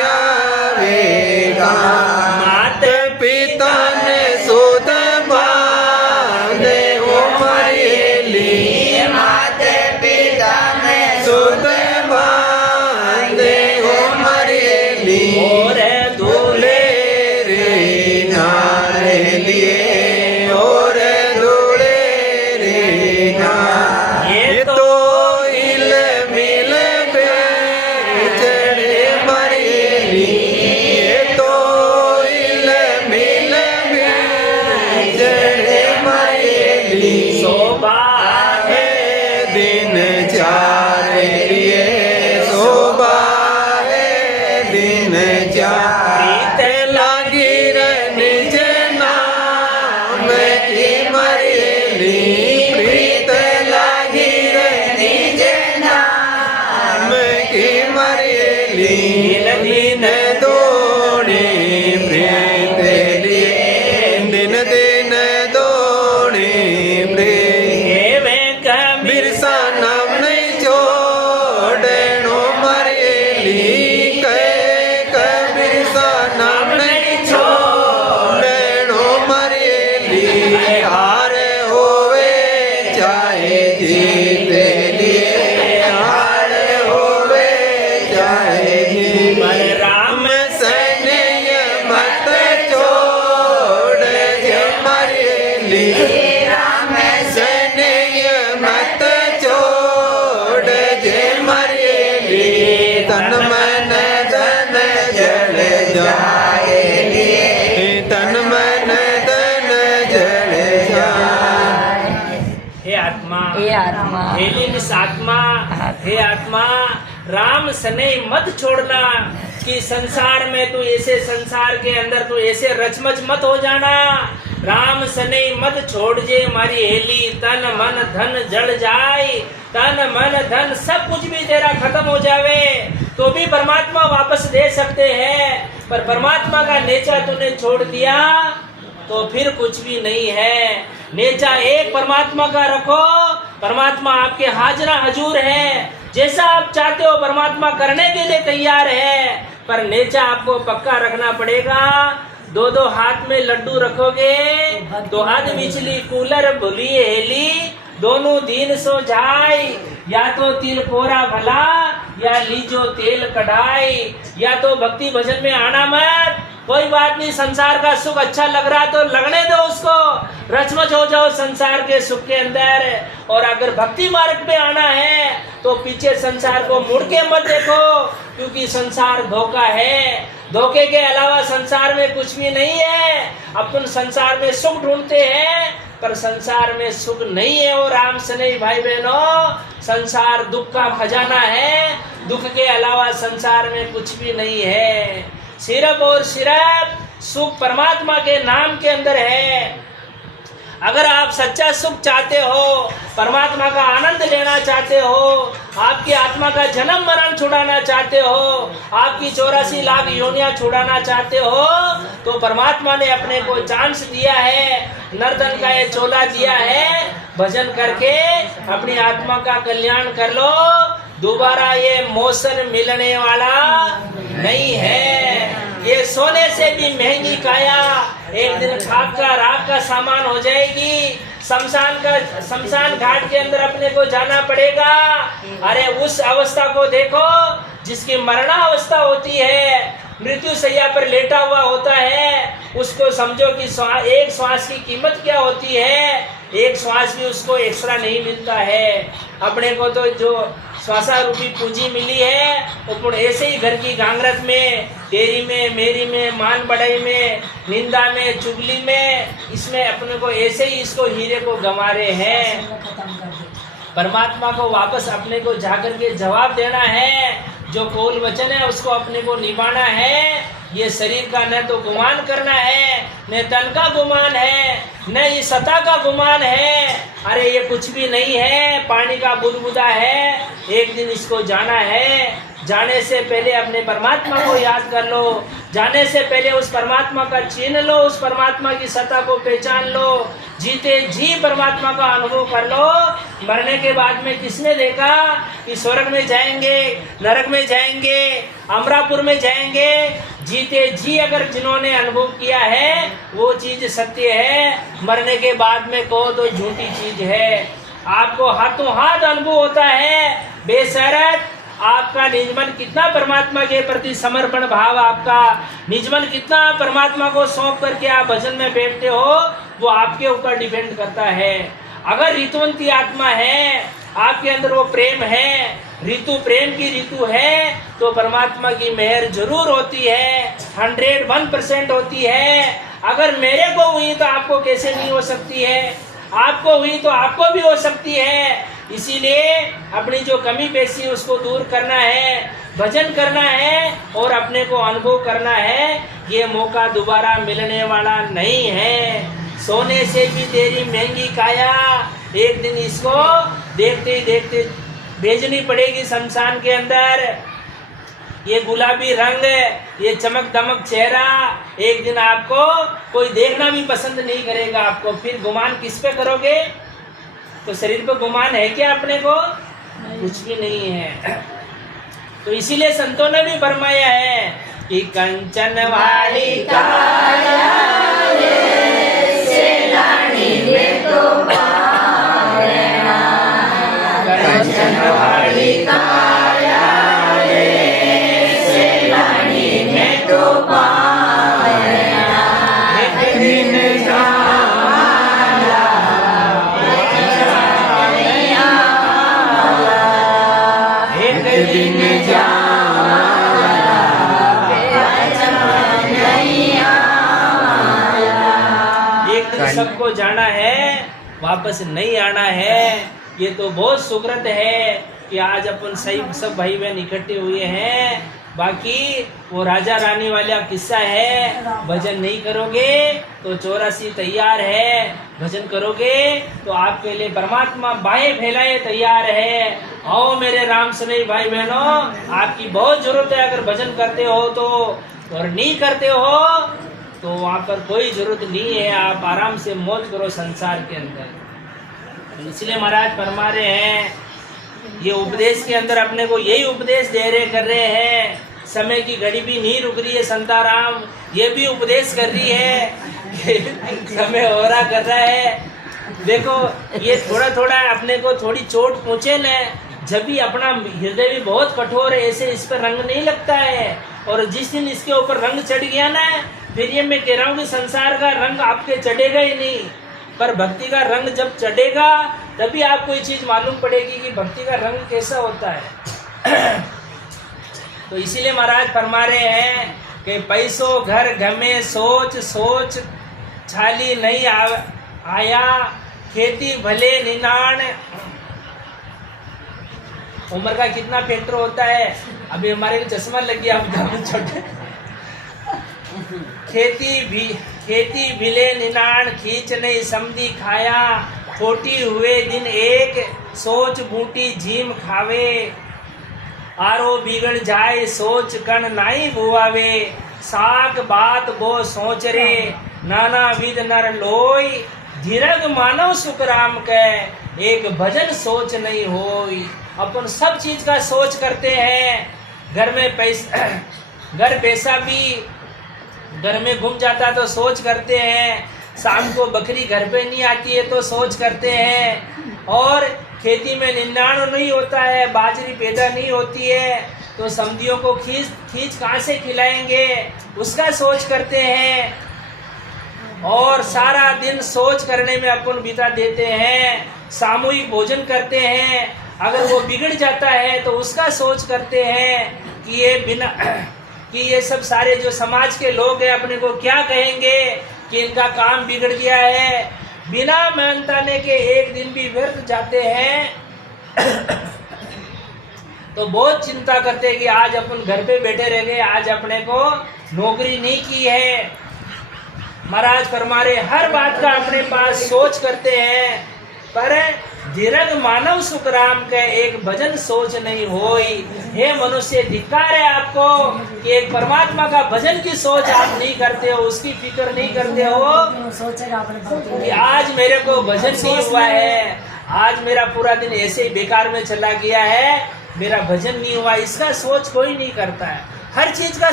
आवेगा। मात पिता ने सुध बांधे उमरेली, मात पिता ने सुध बांधे उमरेली। और दूल्हे रे नारे लिए, और दूल्हे रे नारे। ये तो इल मिल बेचड़े मरेली, ये तो इल मिल बेचड़े मरेली। शोभा है दिन चारे लिए, शोभा है दिन चारे। लागी निज नाम की मरेली, प्रीत लागी निज नाम की मरेली। दिन दौड़े प्रीत लिए, दिन दिन दौड़े प्रीत। बिरसा नाम नहीं छोड़नो मरेली, बिरसा नाम नहीं छोड़नो मरेली। हार होवे चाहे जीत लिए, हार होवे चाहे जीत। राम सनय मत छोड़ जे मरेली, राम सनय मत छोड़ जे मरेली। तन मन धन जल जाएगी, तन मन धन जल जाए। हे आत्मा, हे आत्मा, हे निस आत्मा, हे आत्मा, राम सनई मत छोड़ना कि संसार में तू ऐसे, संसार के अंदर तू ऐसे रचमच मत हो जाना। राम सनई मत छोड़ जे मारी हेली, तन मन धन जड़ जाए, तन मन धन सब कुछ भी तेरा खत्म हो जावे तो भी परमात्मा वापस दे सकते हैं। पर परमात्मा का नेचा तूने छोड़ दिया तो फिर कुछ भी नहीं है। नेचा एक परमात्मा का रखो, परमात्मा आपके हाजरा हजूर है। जैसा आप चाहते हो परमात्मा करने के लिए तैयार है, पर नेचा आपको पक्का रखना पड़ेगा। दो दो हाथ में लड्डू रखोगे तो हद बिचली कूलर भूली हेली, दोनों दिन सो जाए। या तो तिल कोरा भला, या लीजो तेल कढ़ाई। या तो भक्ति भजन में आना मत, कोई बात नहीं, संसार का सुख अच्छा लग रहा तो लगने दो उसको, रचमच हो जाओ संसार के सुख के अंदर। और अगर भक्ति मार्ग पे आना है तो पीछे संसार को मुड़ के मत देखो, क्योंकि संसार धोखा है। धोखे के अलावा संसार में कुछ भी नहीं है। अपन संसार में सुख ढूंढते हैं पर संसार में सुख नहीं है। और राम से नहीं भाई बहनों, संसार दुख का खजाना है, दुख के अलावा संसार में कुछ भी नहीं है। सिर्फ और सिर्फ सुख परमात्मा के नाम के अंदर है। अगर आप सच्चा सुख चाहते हो, परमात्मा का आनंद लेना चाहते हो, आपकी आत्मा का जन्म मरण छुड़ाना चाहते हो, आपकी 84 लाख योनियां छुड़ाना चाहते हो, तो परमात्मा ने अपने को चांस दिया है, नर्तन का ये चोला दिया है। भजन करके अपनी आत्मा का कल्याण कर लो। दोबारा ये मौसम मिलने वाला नहीं है। ये सोने से भी महंगी काया एक दिन खाक का राख का सामान हो जाएगी। शमशान घाट के अंदर अपने को जाना पड़ेगा। अरे उस अवस्था को देखो जिसकी मरणावस्था होती है, मृत्यु शैया पर लेटा हुआ होता है, उसको समझो कि एक श्वास की कीमत क्या होती है। एक श्वास भी उसको एक्स्ट्रा नहीं मिलता है। अपने को तो जो श्वासा रूपी पूंजी मिली है वो ऐसे ही घर की गांगरत में, तेरी में, मेरी में, मान बढ़ाई में, निंदा में, चुगली में, इसमें अपने को ऐसे ही इसको हीरे को गंवा रहे हैं। परमात्मा को वापस अपने को जाकर के जवाब देना है। जो कौल वचन है उसको अपने को निभाना है। ये शरीर का न तो गुमान करना है, न तन का गुमान है, न ये सता का गुमान है। अरे ये कुछ भी नहीं है, पानी का बुदबुदा है। एक दिन इसको जाना है। जाने से पहले अपने परमात्मा को याद कर लो। जाने से पहले उस परमात्मा का चिन्ह लो, उस परमात्मा की सत्ता को पहचान लो, जीते जी परमात्मा का अनुभव कर लो। मरने के बाद में किसने देखा कि स्वर्ग में जाएंगे, नरक में जाएंगे, अमरापुर में जाएंगे? जीते जी अगर जिन्होंने अनुभव किया है वो चीज सत्य है, मरने के बाद में कहो तो झूठी चीज है। आपको हाथों हाथ अनुभव होता है बेशरत आपका निजमन कितना परमात्मा के प्रति समर्पण भाव, आपका निजमन कितना परमात्मा को सौंप करके आप भजन में बैठते हो, वो आपके ऊपर डिपेंड करता है। अगर ऋतुवंती आत्मा है, आपके अंदर वो प्रेम है, ऋतु प्रेम की ऋतु है, तो परमात्मा की मेहर जरूर होती है, 101% होती है। अगर मेरे को हुई तो आपको कैसे नहीं हो सकती है? आपको हुई तो आपको भी हो सकती है। इसीलिए अपनी जो कमी पेशी उसको दूर करना है, भजन करना है और अपने को अनुभव करना है। ये मौका दोबारा मिलने वाला नहीं है। सोने से भी तेरी महंगी काया, एक दिन इसको देखते ही देखते भेजनी पड़ेगी शमशान के अंदर। ये गुलाबी रंग, ये चमक दमक चेहरा, एक दिन आपको कोई देखना भी पसंद नहीं करेगा। आपको फिर गुमान किस पे करोगे? तो शरीर पे गुमान है क्या अपने को? कुछ भी नहीं है। तो इसीलिए संतों ने भी फरमाया है कि कंचन वाली काया से लानी में तो पावना, कंचन वाली काया से लानी में तो पावना, एक दिन सबको जाना है, वापस नहीं आना है। ये तो बहुत सुकृत है कि आज अपन सही सब भाई बहन इकट्ठे हुए हैं। बाकी वो राजा रानी वाला किस्सा है, भजन नहीं करोगे तो 84 तैयार है, भजन करोगे तो आपके लिए परमात्मा बाहें फैलाए तैयार है। आओ मेरे राम सनई भाई बहनों, आपकी बहुत जरूरत है। अगर भजन करते हो तो, और नहीं करते हो तो वहाँ पर कोई जरूरत नहीं है। आप आराम से मौज करो संसार के अंदर। इसलिए महाराज फरमा रहे हैं, ये उपदेश के अंदर अपने को यही उपदेश दे रहे कर रहे हैं। समय की घड़ी भी नहीं रुक रही है, संताराम ये भी उपदेश कर रही है कि समय हो रहा कर रहा है। देखो ये थोड़ा थोड़ा अपने को थोड़ी चोट पहुँचे न, जब भी अपना हृदय भी बहुत कठोर है, ऐसे इस पर रंग नहीं लगता है। और जिस दिन इसके ऊपर रंग चढ़ गया ना, फिर ये मैं कह रहा हूँ कि संसार का रंग आपके चढ़ेगा ही नहीं, पर भक्ति का रंग जब चढ़ेगा तभी आपको ये चीज मालूम पड़ेगी कि भक्ति का रंग कैसा होता है। तो इसीलिए महाराज फरमा रहे हैं कि पैसों घर घमे सोच सोच छाली नहीं आया, खेती भले निनाण। उम्र का कितना फैक्टर होता है? अभी हमारे चश्मा लग गया, हम छोटे। खेती भिले निनाण खींच नहीं समझी खाया, खोटी हुए दिन एक सोच बूटी झीम खावे। आरो बिगड़ जाए सोच कण नाई बुआवे, साक बात गो सोच रे नाना विध नर लोई। धीरज मानव सुख राम के एक भजन सोच नहीं होई। अपन सब चीज का सोच करते हैं। घर में पैसा भी घर में घूम जाता तो सोच करते हैं, शाम को बकरी घर पे नहीं आती है तो सोच करते हैं, और खेती में निन्नाण नहीं होता है, बाजरी पैदा नहीं होती है तो समधियों को खींच कहाँ से खिलाएंगे, उसका सोच करते हैं। और सारा दिन सोच करने में अपन बिता देते हैं। सामूहिक भोजन करते हैं, अगर वो बिगड़ जाता है तो उसका सोच करते हैं कि ये सब सारे जो समाज के लोग हैं अपने को क्या कहेंगे कि इनका काम बिगड़ गया है। बिना मेहनताने के एक दिन भी व्यर्थ जाते हैं। तो बहुत चिंता करते हैं कि आज अपन घर पे बैठे रह गए, आज अपने को नौकरी नहीं की है। महाराज फरमा रहे हर बात का अपने पास सोच करते हैं, पर दीर्घ मानव सुख राम के एक भजन सोच नहीं होई। हे मनुष्य, धिक्कार है आपको कि एक परमात्मा का भजन की सोच आप नहीं करते हो, उसकी फिक्र नहीं करते हो कि आज मेरे को भजन नहीं हुआ है, आज मेरा पूरा दिन ऐसे ही बेकार में चला गया है, मेरा भजन नहीं हुआ, इसका सोच कोई नहीं करता है। हर चीज का